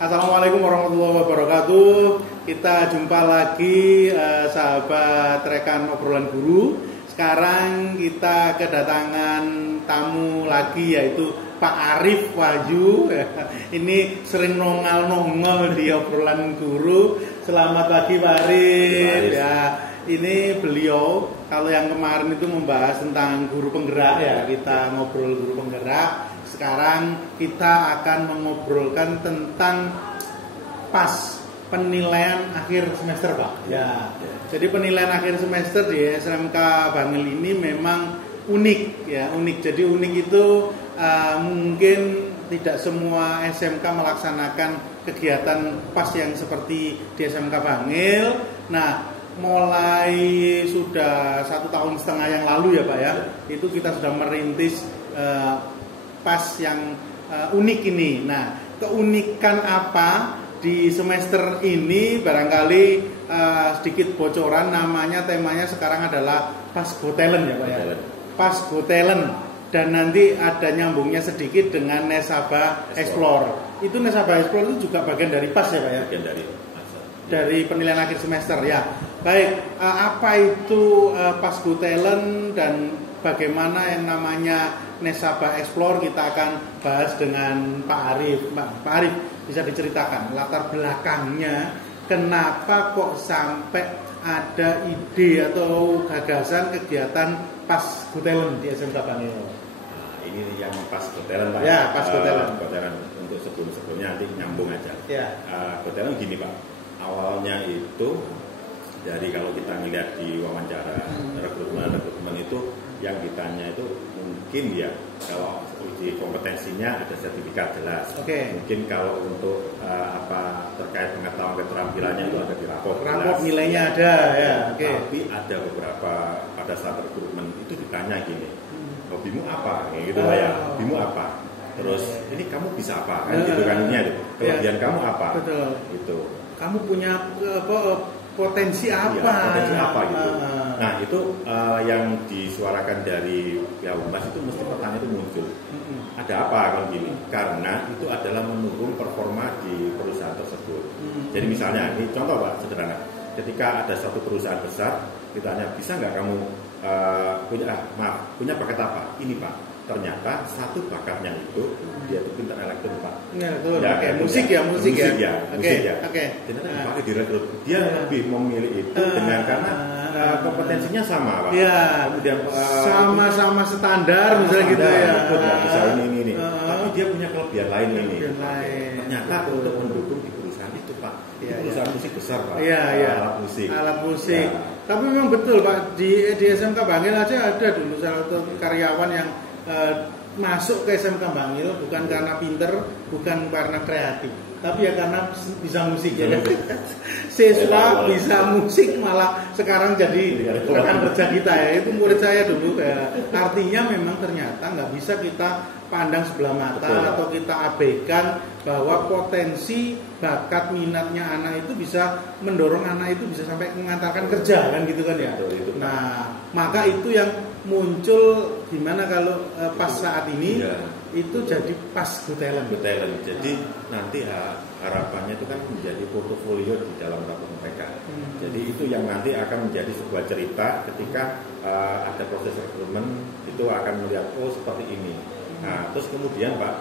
Assalamualaikum warahmatullahi wabarakatuh. Kita jumpa lagi sahabat rekan obrolan guru. Sekarang kita kedatangan tamu lagi yaitu Pak Arif Wahyu. Ini sering nongol di obrolan guru. Selamat pagi Pak Arif. Ya, ini beliau kalau yang kemarin itu membahas tentang guru penggerak ya. Kita ngobrol guru penggerak. Sekarang kita akan mengobrolkan tentang pas penilaian akhir semester Pak. Ya. Jadi penilaian akhir semester di SMK Bangil ini memang unik ya, unik. Jadi unik itu mungkin tidak semua SMK melaksanakan kegiatan pas yang seperti di SMK Bangil. Nah, mulai sudah 1,5 tahun yang lalu ya Pak ya, itu kita sudah merintis pas yang unik ini. Nah, keunikan apa di semester ini barangkali sedikit bocoran, namanya temanya sekarang adalah pas Go Talent ya Pak ya. Pas Go Talent, dan nanti ada nyambungnya sedikit dengan Nesaba Explore. Itu Nesaba Explore itu juga bagian dari pas ya Pak ya. Bagian dari penilaian akhir semester ya. Baik, apa itu pas Go Talent dan bagaimana yang namanya Nesaba Explore, kita akan bahas dengan Pak Arif. Pak Arif, bisa diceritakan latar belakangnya kenapa kok sampai ada ide atau gagasan kegiatan pas Go Talent di SMK Bangil? Nah, ini yang pas Go Talent Pak. Ya, pas Go Talent. Go Talent untuk sebelumnya nanti nyambung aja. Ya. Go Talent gini Pak, awalnya itu dari kalau kita ngeliat di wawancara rekrutmen itu yang ditanya itu mungkin ya kalau uji kompetensinya ada sertifikat jelas. Mungkin kalau untuk terkait pengetahuan keterampilannya itu ada di rapor nilainya ada ya. Tapi ada beberapa pada saat rekrutmen itu ditanya gini, hobimu apa? Gitu lah ya, hobimu apa? Terus ini kamu bisa apa? Kan gitu kan, ini ada kelebihan kamu apa? Betul. Gitu. Kamu punya potensi apa? Ya, potensi apa gitu. Nah itu yang disuarakan dari ya Humas itu mesti pertanyaan itu muncul. Ada apa kalau gini? Karena itu adalah menurun performa di perusahaan tersebut. Jadi misalnya ini contoh Pak sederhana. Ketika ada satu perusahaan besar, ditanya bisa nggak kamu punya bakat apa? Ini Pak. Ternyata satu bakatnya itu dia itu pintar elektron Pak. Ya, musik ya. Ternyata dipakai di rekrut. Dia lebih memilih itu dengan karena kompetensinya sama Pak. Ya. Kemudian sama-sama standar misalnya gitu ya. Bisa ini. Tapi dia punya kelebihan lain ini. Ternyata untuk mendukung di perusahaan itu Pak. Itu perusahaan musik besar Pak. Iya. Alat musik. Ya. Tapi memang betul Pak, di SMK Bangil aja ada dulu salah satu karyawan yang masuk ke SMK Bangil bukan karena pinter, bukan karena kreatif, tapi ya karena bisa musik ya kan. Siswa bisa musik malah sekarang jadi rekan kerja kita ya. Itu murid saya dulu ya. Artinya memang ternyata nggak bisa kita pandang sebelah mata. Betul. Atau kita abaikan bahwa potensi bakat minatnya anak itu bisa mendorong anak itu bisa sampai mengantarkan kerja kan gitu kan ya. Betul. Nah, maka itu yang muncul gimana kalau pas saat ini itu jadi pas Go Talent. Jadi nanti harapannya itu kan menjadi portofolio di dalam rapor mereka. Jadi itu yang nanti akan menjadi sebuah cerita ketika ada proses rekrutmen, itu akan melihat seperti ini. Nah terus kemudian Pak,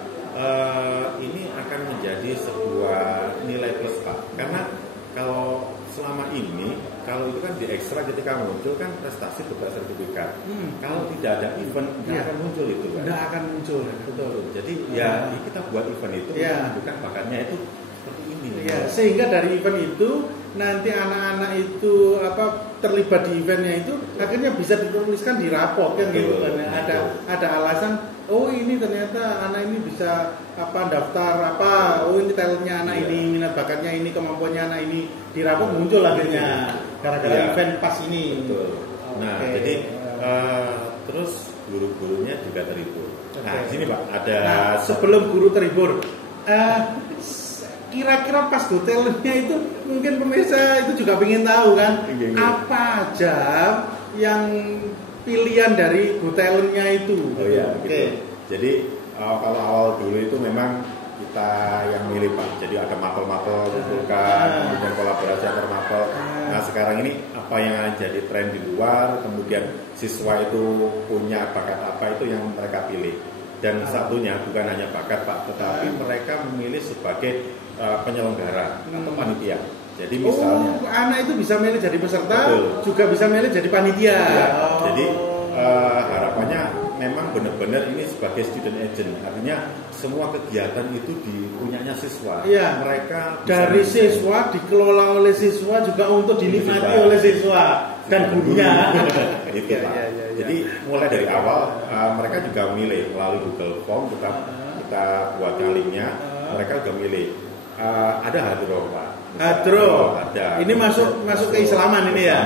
ini akan menjadi sebuah nilai plus Pak, karena kalau selama ini kalau itu kan di ekstra ketika muncul kan prestasi berupa sertifikat. Kalau tidak ada event tidak akan muncul itu kan. Tidak akan muncul, betul. Jadi ya kita buat event itu menunjukkan bakatnya itu seperti ini. Ya, sehingga dari event itu nanti anak-anak itu terlibat di eventnya itu akhirnya bisa dituliskan di rapor kan gitu kan. Ada alasan, ini ternyata anak ini bisa daftar ini talentnya anak ini, minat bakatnya ini, kemampuannya anak ini, di rapor muncul akhirnya gara-gara event pas ini. Betul. Nah, jadi terus guru-gurunya juga terhibur. Nah, di sini Pak ada sebelum guru terhibur, kira-kira pas Go Talent-nya itu mungkin pemirsa itu juga ingin tahu kan apa aja yang pilihan dari Go Talent-nya itu. Gitu. Jadi kalau awal dulu itu memang kita yang milih Pak. Jadi ada mapel-mapel kan, kemudian kolaborasi antar mapel. Nah sekarang ini apa yang jadi tren di luar, kemudian siswa itu punya bakat apa itu yang mereka pilih. Dan satunya bukan hanya bakat Pak, tetapi mereka memilih sebagai penyelenggara atau panitia. Jadi misalnya anak itu bisa milih jadi peserta, betul, juga bisa milih jadi panitia. Ya, jadi harapannya memang benar-benar ini sebagai student agent, artinya semua kegiatan itu dipunyanya siswa. Ya, mereka dari siswa dikelola oleh siswa juga untuk dinikmati oleh siswa dan gurunya. Itu Pak. Jadi mulai dari awal mereka juga milih melalui Google Form kita buatkan linknya. Mereka juga milih ada hadroh Pak. Hadroh. Ada. Ini masuk keislaman ini ya.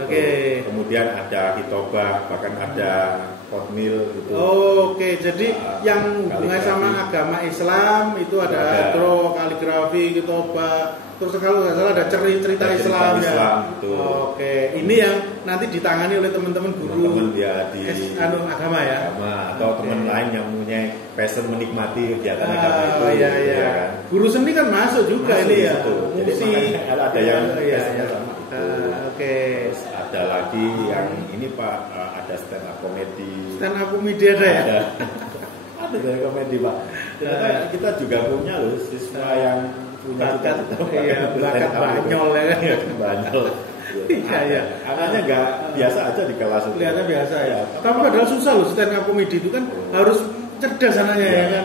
Oke. Kemudian ada hitobah, bahkan ada kornil gitu. Oke, jadi yang hubungan sama agama Islam itu ada hadroh, kaligrafi, hitobah. Terus kalau nggak salah ada cerita Islam ya. Oke, ini yang nanti ditangani oleh teman-teman guru teman dia di agama ya. Agama atau teman lain yang punya passion menikmati kegiatan agama itu. Iya. Kan? Guru seni kan masuk juga ini ya. Jadi ada yang passionnya sama itu. Oke. Terus ada lagi yang ini Pak, ada stand up comedy. Stand up comedy ada ya? Ada stand up comedy Pak. Kita juga punya loh siswa yang punya bakat banyol ya kan? Banyol. Iya. Anaknya nggak biasa aja di kelas itu. Kelihatannya biasa ya. Tapi padahal susah loh stand up comedy itu kan harus cerdas anaknya ya kan,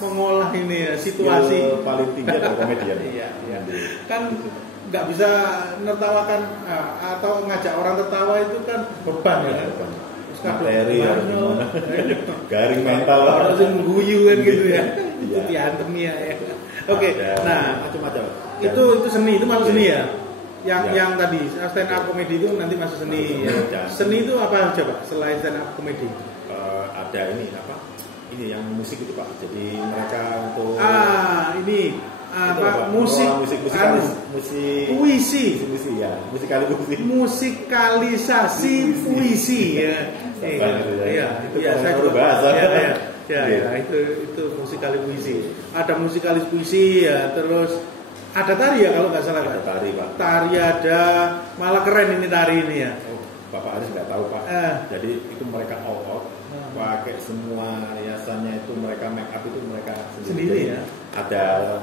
mengolah ini ya situasi. Paling tinggi adalah komedian. Iya. Kan nggak bisa nertawakan atau ngajak orang tertawa itu kan beban ya. Materi ya, garing mental harus guyu kan gitu ya. Itu diantem ya. Oke, nah macam-macam. Itu seni, itu masuk seni ya. Yang tadi stand up comedy itu nanti masuk seni. Ya. Seni itu apa coba selain stand up comedy? Ada ini apa? Ini yang musik itu Pak. Jadi mereka untuk ini apa musik puisi ya, musikalisasi puisi ya. Iya, saya juga bahasa. Ya, itu musikalis puisi. Ada musikalis puisi ya, terus ada tari ya kalau nggak salah. Ada tari Pak. Tari ada, malah keren ini tari ini ya. Bapak Aris nggak tahu Pak. Jadi itu mereka all out, pakai semua hiasannya itu mereka make up itu mereka sendiri ya. Ada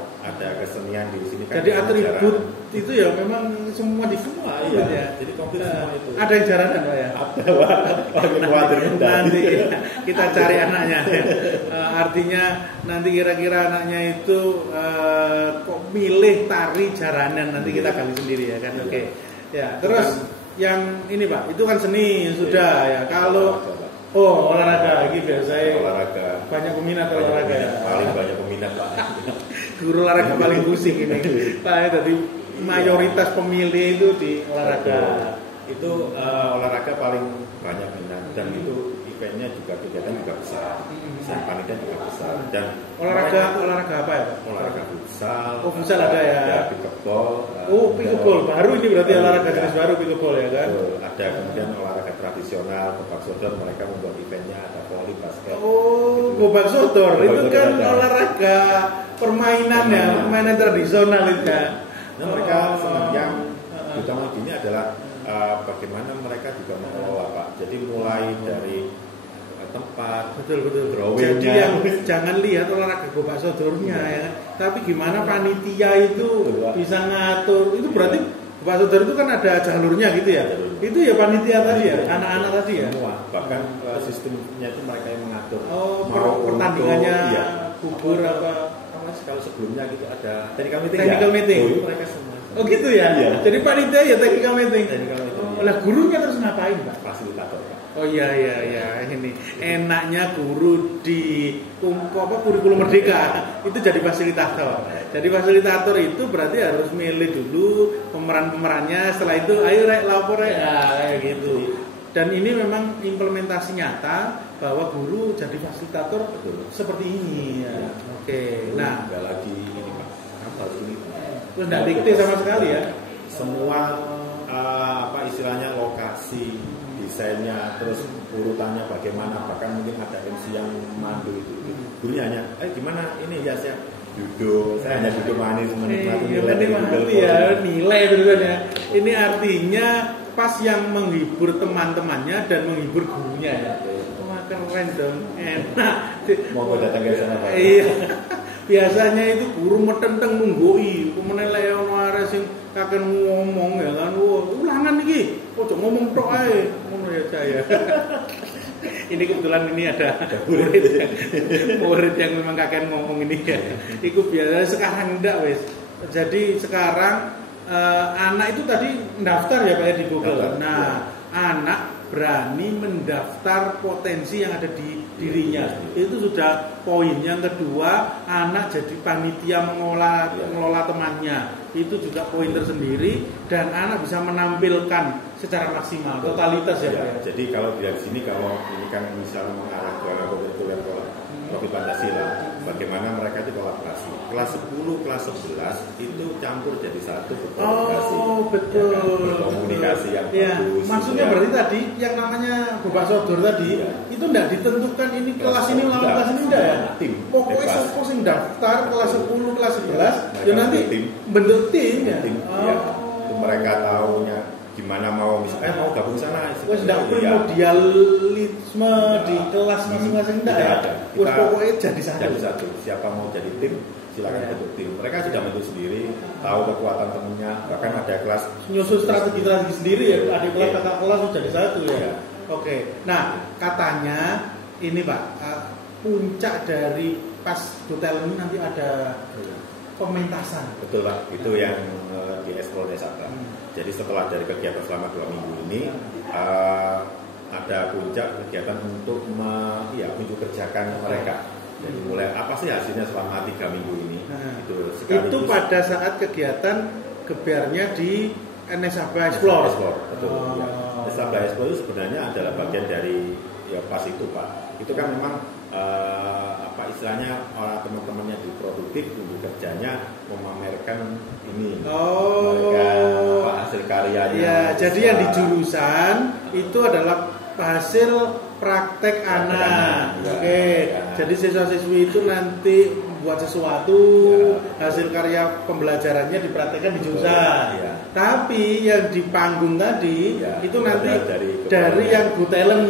kesenian di sini kan. Jadi atribut itu ya memang semua di semua ya. Jadi komplit semua itu. Ada yang jaranan Pak ya? Ada Pak. Khawatir nanti kita cari anaknya. Artinya nanti kira-kira anaknya itu kok milih tari jaranan, nanti kita gali sendiri ya kan. Oke. Ya, terus yang ini Pak, itu kan seni sudah ya. Kalau olahraga gitu ya, saya olahraga banyak peminat olahraga ya. Paling banyak peminat Pak. Guru olahraga paling pusing ini. Saya jadi mayoritas pemilih itu di olahraga. Itu olahraga paling banyak minat dan itu eventnya juga kegiatan juga besar. Dan panitia juga besar. Dan olahraga apa ya Pak? Olahraga futsal. Oh futsal ada ya. Ada pickleball. Pickleball baru ini berarti olahraga jenis baru pickleball ya kan? Ada kemudian olahraga tradisional, gobak sodor mereka membuat eventnya, ada voli, basket. Gobak sodor itu kan olahraga permainan ya, permainan tradisional itu kan. Nah mereka yang utama ini adalah bagaimana mereka juga mengelola Pak. Jadi mulai dari tempat, betul. Drawingnya. Jadi yang jangan lihat olahraga gobak sodornya ya, tapi gimana panitia itu bisa ngatur. Itu berarti gobak sodor itu kan ada jalurnya gitu ya. Itu ya panitia tadi ya, anak-anak tadi ya. Semua. Bahkan sistemnya itu mereka yang mengatur. Pertandingannya gugur apa? Kalau sebelumnya gitu ada technical meeting. Mereka semua. Oh gitu ya. Iya. Jadi panitia ya technical meeting. Lah gurunya terus ngapain Pak? Fasilitator Pak. Oh iya ini enaknya guru di kurikulum merdeka itu jadi fasilitator. Jadi fasilitator itu berarti harus milih dulu pemeran-pemerannya, setelah itu ayo rek lapor rek kayak gitu. Dan ini memang implementasi nyata bahwa guru jadi fasilitator seperti ini ya. Oke. Nah, enggak lagi ini Pak. Harus ini. Terus enggak dikte sama sekali ya. Semua istilahnya lokasi di desainnya, terus urutannya bagaimana, bahkan mungkin ada MC yang mandu itu. Gurunya hanya, gimana ini ya saya duduk, saya hanya duduk manis menikmati nilai itu kan ya. Ini artinya pas yang menghibur teman-temannya dan menghibur gurunya ya. Wah keren dong, enak. Mau datang ke sana Pak? Iya. Biasanya itu guru metenteng nunggoi, kemudian lek ono arek sing kakek ngomong ya kan, ulangan iki, ojo ngomong tok ae, ngono ya saya. Ini kebetulan ini ada murid yang memang kakek ngomong ini ya. Iku biasa, sekarang enggak wes. Jadi sekarang anak itu tadi mendaftar ya Pak ya di Google. Nah, anak berani mendaftar potensi yang ada di dirinya. Itu sudah poin. Yang kedua, anak jadi panitia mengelola temannya. Itu juga poin tersendiri, dan anak bisa menampilkan secara maksimal totalitas ya Pak ya. Jadi kalau dari sini, kalau ini kan misalnya mengarah ke kurikulum Profil Pancasila, bagaimana mereka itu kolaborasi. Kelas 10, kelas 11 itu campur jadi satu, berkolaborasi. Oh betul. Ya kan? Berkomunikasi yang bagus. Maksudnya ya. Berarti tadi yang namanya Bapak Sodor tadi itu tidak ditentukan ini kelas ini lawan kelas ini enggak ya? Tim. Pokoknya sopo sing daftar kelas 10, kelas 11 ya nanti tim. bentuk tim ya. Tim. Ya. Mereka tahunya gimana mau misalnya mau gabung sana. Wes ndak primordialisme di kelas masing-masing enggak ya? Wes pokoknya jadi satu. Siapa mau jadi tim, silakan bentuk tim. Mereka sudah bentuk sendiri, tahu kekuatan temennya, bahkan ada kelas nyusun strategi sendiri ya. Ada kelas kakak kelas sudah jadi satu ya. Oke. Nah, katanya ini Pak, puncak dari pas hotel ini nanti ada pementasan. Betul Pak, itu yang di Explore Desa Pak. Jadi setelah dari kegiatan selama 2 minggu ini ada puncak kegiatan untuk unjuk kerjakan mereka. Jadi mulai apa sih hasilnya selama 3 minggu ini? Itu pada saat kegiatan gebernya di Nesabah Explore. Betul. Ya. Nesabah Explore itu sebenarnya adalah bagian dari ya pas itu Pak. Itu kan memang istilahnya orang teman-temannya di produktif unjuk kerjanya memamerkan ini hasil karyanya. Ya, jadi yang di jurusan itu adalah hasil praktek anak. Oke. Jadi siswa-siswi itu nanti buat sesuatu, hasil karya pembelajarannya dipraktekkan di jurusan. Tapi yang di panggung tadi itu nanti dari yang go talent,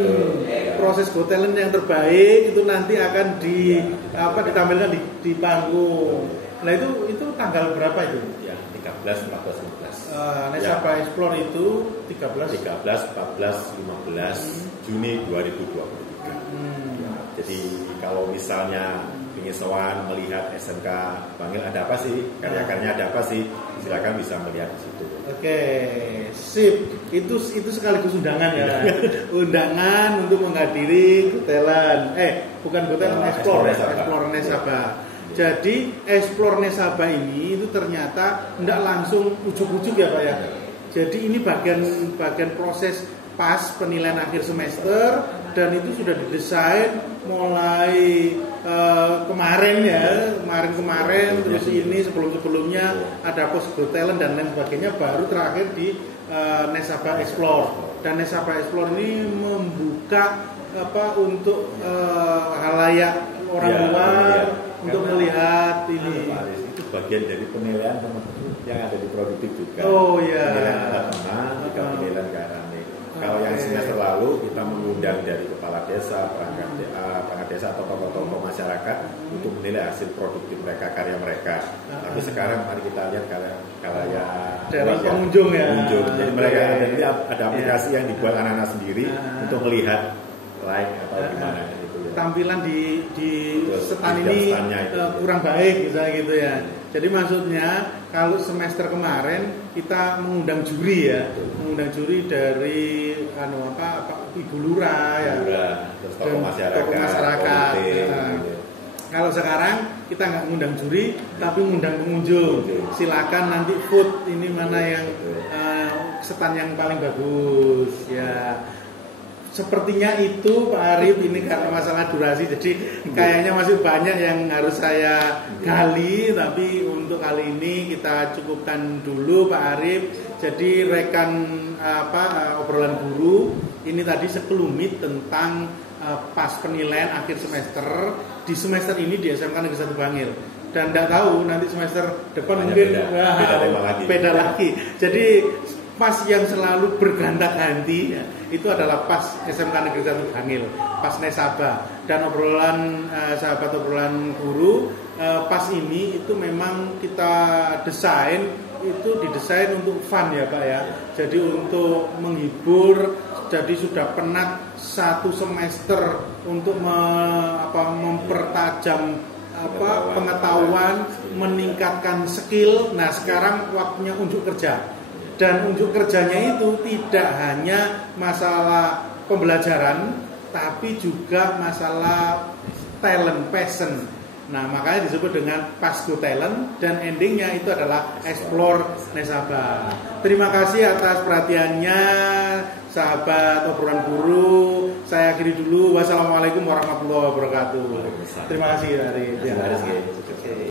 proses go talent yang terbaik itu nanti akan ditampilkan di panggung. Nah itu tanggal berapa itu? Ya, 13, 14, 15. Nesabah Explore itu 13, 14, 15 Juni 2023. Ya, jadi kalau misalnya ingin sowan melihat SMK Bangil ada apa sih, karya-karyanya ada apa sih, silakan bisa melihat di situ. Oke, sip. Itu sekaligus undangan ya. Undangan untuk menghadiri Gutelan. Bukan Gutelan, Explore Nesabah. Jadi Explore Nesabah ini itu ternyata tidak langsung ujuk-ujuk ya Pak ya. Jadi ini bagian proses pas penilaian akhir semester, dan itu sudah didesain mulai kemarin terus ini sebelumnya ada post go talent dan lain sebagainya, baru terakhir di Nesabah Explore. Dan Nesabah Explore ini membuka untuk halayak orang luar untuk melihat ini. Itu bagian dari penilaian teman-teman yang ada di produktif juga. Oh iya. Penilaian anak-anak, juga penilaian kearane. Kalau yang semester lalu kita mengundang dari kepala desa, perangkat desa atau tokoh-tokoh masyarakat untuk menilai hasil produktif mereka, karya mereka. Tapi sekarang mari kita lihat karya dari pengunjung ya. Jadi mereka ada aplikasi yang dibuat anak-anak sendiri untuk melihat atau gimana gitu ya. Tampilan di setan ini kurang baik misalnya gitu ya. Jadi maksudnya kalau semester kemarin kita mengundang juri ya, mengundang juri dari Ibu Lurah ya, terus tokoh masyarakat. Kalau sekarang kita nggak mengundang juri, tapi mengundang pengunjung. Silakan nanti vote ini mana yang setan yang paling bagus ya. Sepertinya itu Pak Arif, ini karena masalah durasi, jadi kayaknya masih banyak yang harus saya gali, tapi untuk kali ini kita cukupkan dulu Pak Arif. Jadi rekan obrolan guru ini tadi sekelumit tentang pas penilaian akhir semester di semester ini di SMK Negeri 1 Bangil. Dan tidak tahu nanti semester depan mungkin beda lagi. Jadi pas yang selalu berganti-ganti ya, itu adalah pas SMK Negeri 1 Bangil, pas Nesaba. Dan obrolan sahabat obrolan guru, pas ini itu memang kita didesain untuk fun ya Pak ya. Jadi untuk menghibur, jadi sudah penat satu semester untuk mempertajam pengetahuan, meningkatkan skill. Nah sekarang waktunya unjuk kerja. Dan unjuk kerjanya itu tidak hanya masalah pembelajaran, tapi juga masalah talent, passion. Nah makanya disebut dengan Pasgo Talent, dan endingnya itu adalah Explore Nesaba. Terima kasih atas perhatiannya sahabat obrolan guru. Saya akhiri dulu. Wassalamualaikum warahmatullahi wabarakatuh. Terima kasih dari